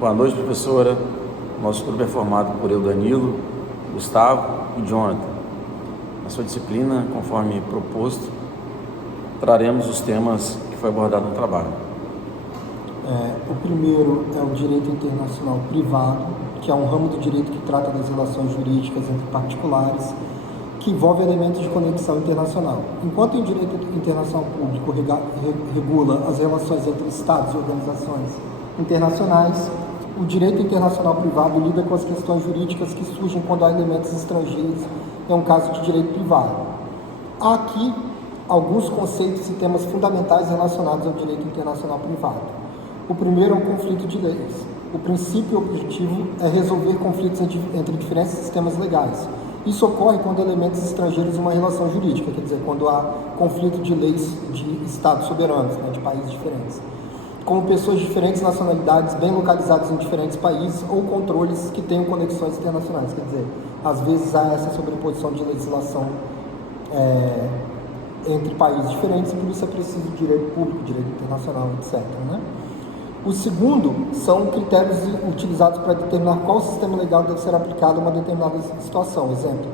Boa noite, professora. Nosso grupo é formado por eu, Danilo, Gustavo e Jonathan. Na sua disciplina, conforme proposto, traremos os temas que foi abordado no trabalho. O primeiro é o direito internacional privado, que é um ramo do direito que trata das relações jurídicas entre particulares, que envolve elementos de conexão internacional. Enquanto o direito internacional público regula as relações entre estados e organizações internacionais, o direito internacional privado lida com as questões jurídicas que surgem quando há elementos estrangeiros, é um caso de direito privado. Há aqui alguns conceitos e temas fundamentais relacionados ao direito internacional privado. O primeiro é o conflito de leis. O princípio e objetivo é resolver conflitos entre diferentes sistemas legais. Isso ocorre quando há elementos estrangeiros em uma relação jurídica, quer dizer, quando há conflito de leis de estados soberanos, de países diferentes, como pessoas de diferentes nacionalidades, bem localizadas em diferentes países, ou controles que tenham conexões internacionais, quer dizer, às vezes há essa sobreposição de legislação entre países diferentes, e por isso é preciso direito público, direito internacional, etc. O segundo são critérios utilizados para determinar qual sistema legal deve ser aplicado a uma determinada situação. Exemplo,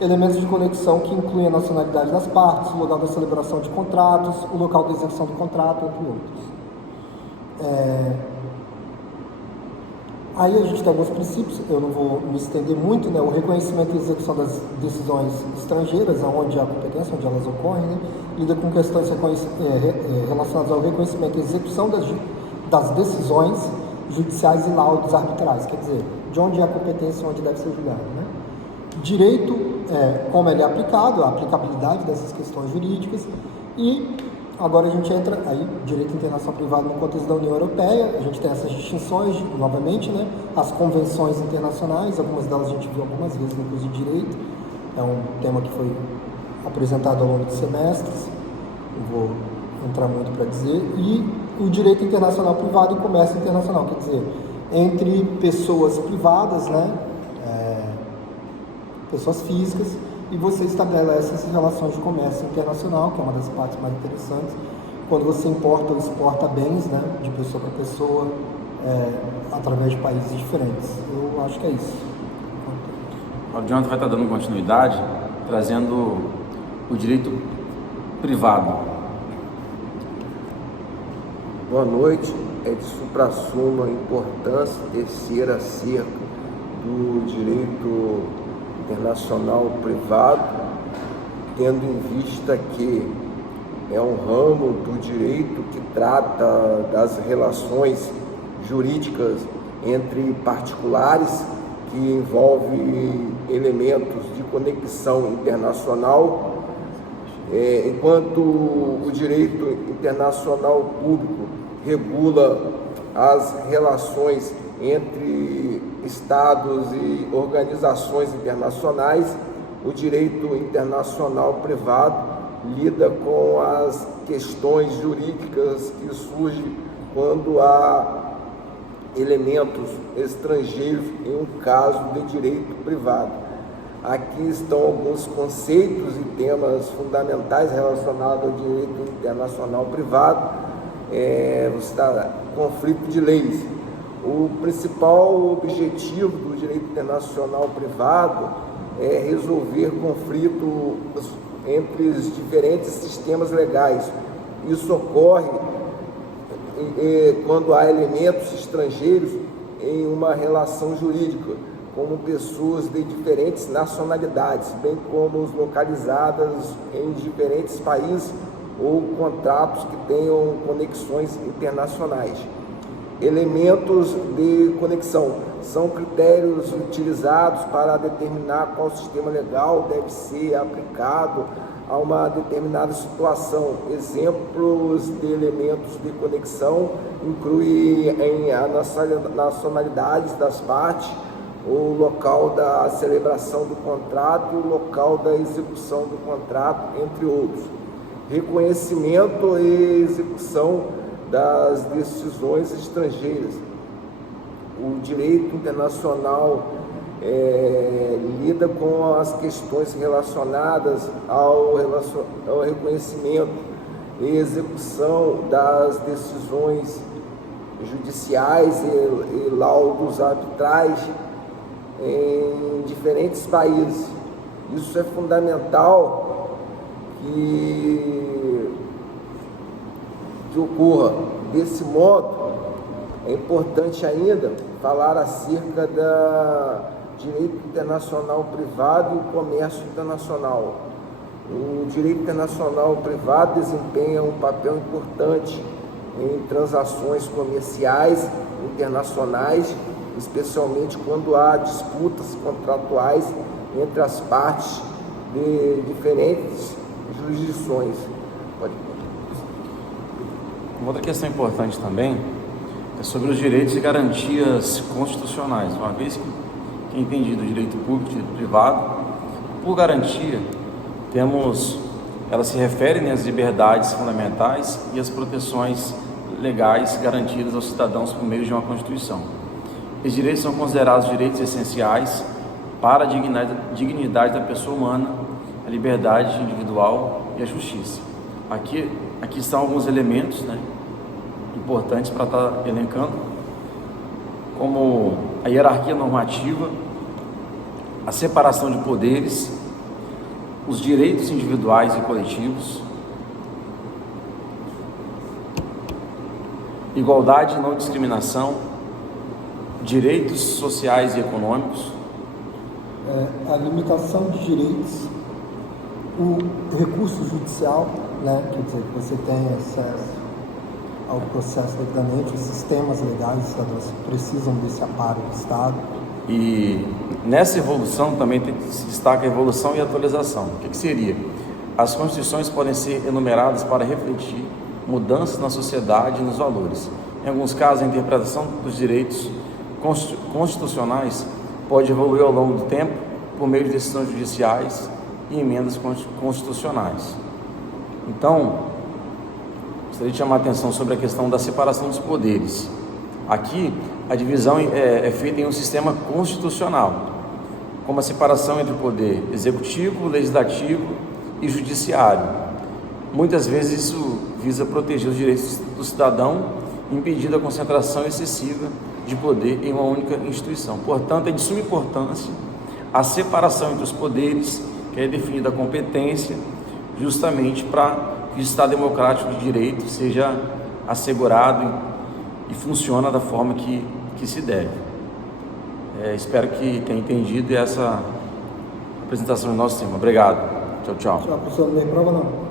elementos de conexão que incluem a nacionalidade das partes, o local da celebração de contratos, o local da execução do contrato, entre outros. Aí a gente tem alguns princípios, eu não vou me estender muito, o reconhecimento e execução das decisões estrangeiras, onde há competência, onde elas ocorrem, lida com questões relacionadas ao reconhecimento e execução das decisões judiciais e laudos arbitrais, quer dizer, de onde há competência e onde deve ser julgado. Direito, como ele é aplicado, a aplicabilidade dessas questões jurídicas, e agora a gente entra aí, direito internacional privado no contexto da União Europeia, a gente tem essas distinções, novamente, as convenções internacionais, algumas delas a gente viu algumas vezes no curso de direito, é um tema que foi apresentado ao longo dos semestres, não vou entrar muito para dizer, e o direito internacional privado e o comércio internacional, quer dizer, entre pessoas privadas, pessoas físicas, e você estabelece essas relações de comércio internacional, que é uma das partes mais interessantes, quando você importa ou exporta bens, de pessoa para pessoa, através de países diferentes. Eu acho que é isso. O Jonathan vai estar dando continuidade, trazendo o direito privado. Boa noite. É de suprassumo a importância terceira acerca do direito internacional privado, tendo em vista que é um ramo do direito que trata das relações jurídicas entre particulares, que envolve elementos de conexão internacional, enquanto o direito internacional público regula as relações entre estados e organizações internacionais, o direito internacional privado lida com as questões jurídicas que surgem quando há elementos estrangeiros em um caso de direito privado. Aqui estão alguns conceitos e temas fundamentais relacionados ao direito internacional privado. Conflito de leis. O principal objetivo do direito internacional privado é resolver conflitos entre os diferentes sistemas legais. Isso ocorre quando há elementos estrangeiros em uma relação jurídica, como pessoas de diferentes nacionalidades, bem como localizadas em diferentes países ou contratos que tenham conexões internacionais. Elementos de conexão são critérios utilizados para determinar qual sistema legal deve ser aplicado a uma determinada situação. Exemplos de elementos de conexão incluem a nacionalidade das partes, o local da celebração do contrato e o local da execução do contrato, entre outros. Reconhecimento e execução das decisões estrangeiras. O direito internacional lida com as questões relacionadas ao reconhecimento e execução das decisões judiciais e laudos arbitrais em diferentes países. Isso é fundamental que ocorra. Desse modo, é importante ainda falar acerca da direito internacional privado e o comércio internacional. O direito internacional privado desempenha um papel importante em transações comerciais internacionais, especialmente quando há disputas contratuais entre as partes de diferentes jurisdições. Uma outra questão importante também é sobre os direitos e garantias constitucionais. Uma vez que é entendido o direito público e direito privado, por garantia, elas se referem às liberdades fundamentais e às proteções legais garantidas aos cidadãos por meio de uma Constituição. Esses direitos são considerados direitos essenciais para a dignidade da pessoa humana, a liberdade individual e a justiça. Aqui estão alguns elementos, importantes para estar elencando, como a hierarquia normativa, a separação de poderes, os direitos individuais e coletivos, igualdade e não discriminação, direitos sociais e econômicos, a limitação de direitos, o recurso judicial, quer dizer, que você tem acesso ao processo devidamente, os sistemas legais, os cidadãos precisam desse amparo do Estado. E nessa evolução também se destaca a evolução e a atualização. O que seria? As constituições podem ser enumeradas para refletir mudanças na sociedade e nos valores. Em alguns casos, a interpretação dos direitos constitucionais pode evoluir ao longo do tempo por meio de decisões judiciais e emendas constitucionais. Então, gostaria de chamar a atenção sobre a questão da separação dos poderes. Aqui, a divisão é feita em um sistema constitucional, como a separação entre o poder executivo, legislativo e judiciário. Muitas vezes isso visa proteger os direitos do cidadão, impedindo a concentração excessiva de poder em uma única instituição. Portanto, é de suma importância a separação entre os poderes, que é definida a competência, justamente para que o Estado democrático de direito seja assegurado e funciona da forma que se deve. Espero que tenha entendido essa apresentação do nosso tema. Obrigado. Tchau, tchau. Tchau, professor. Não tem prova, não?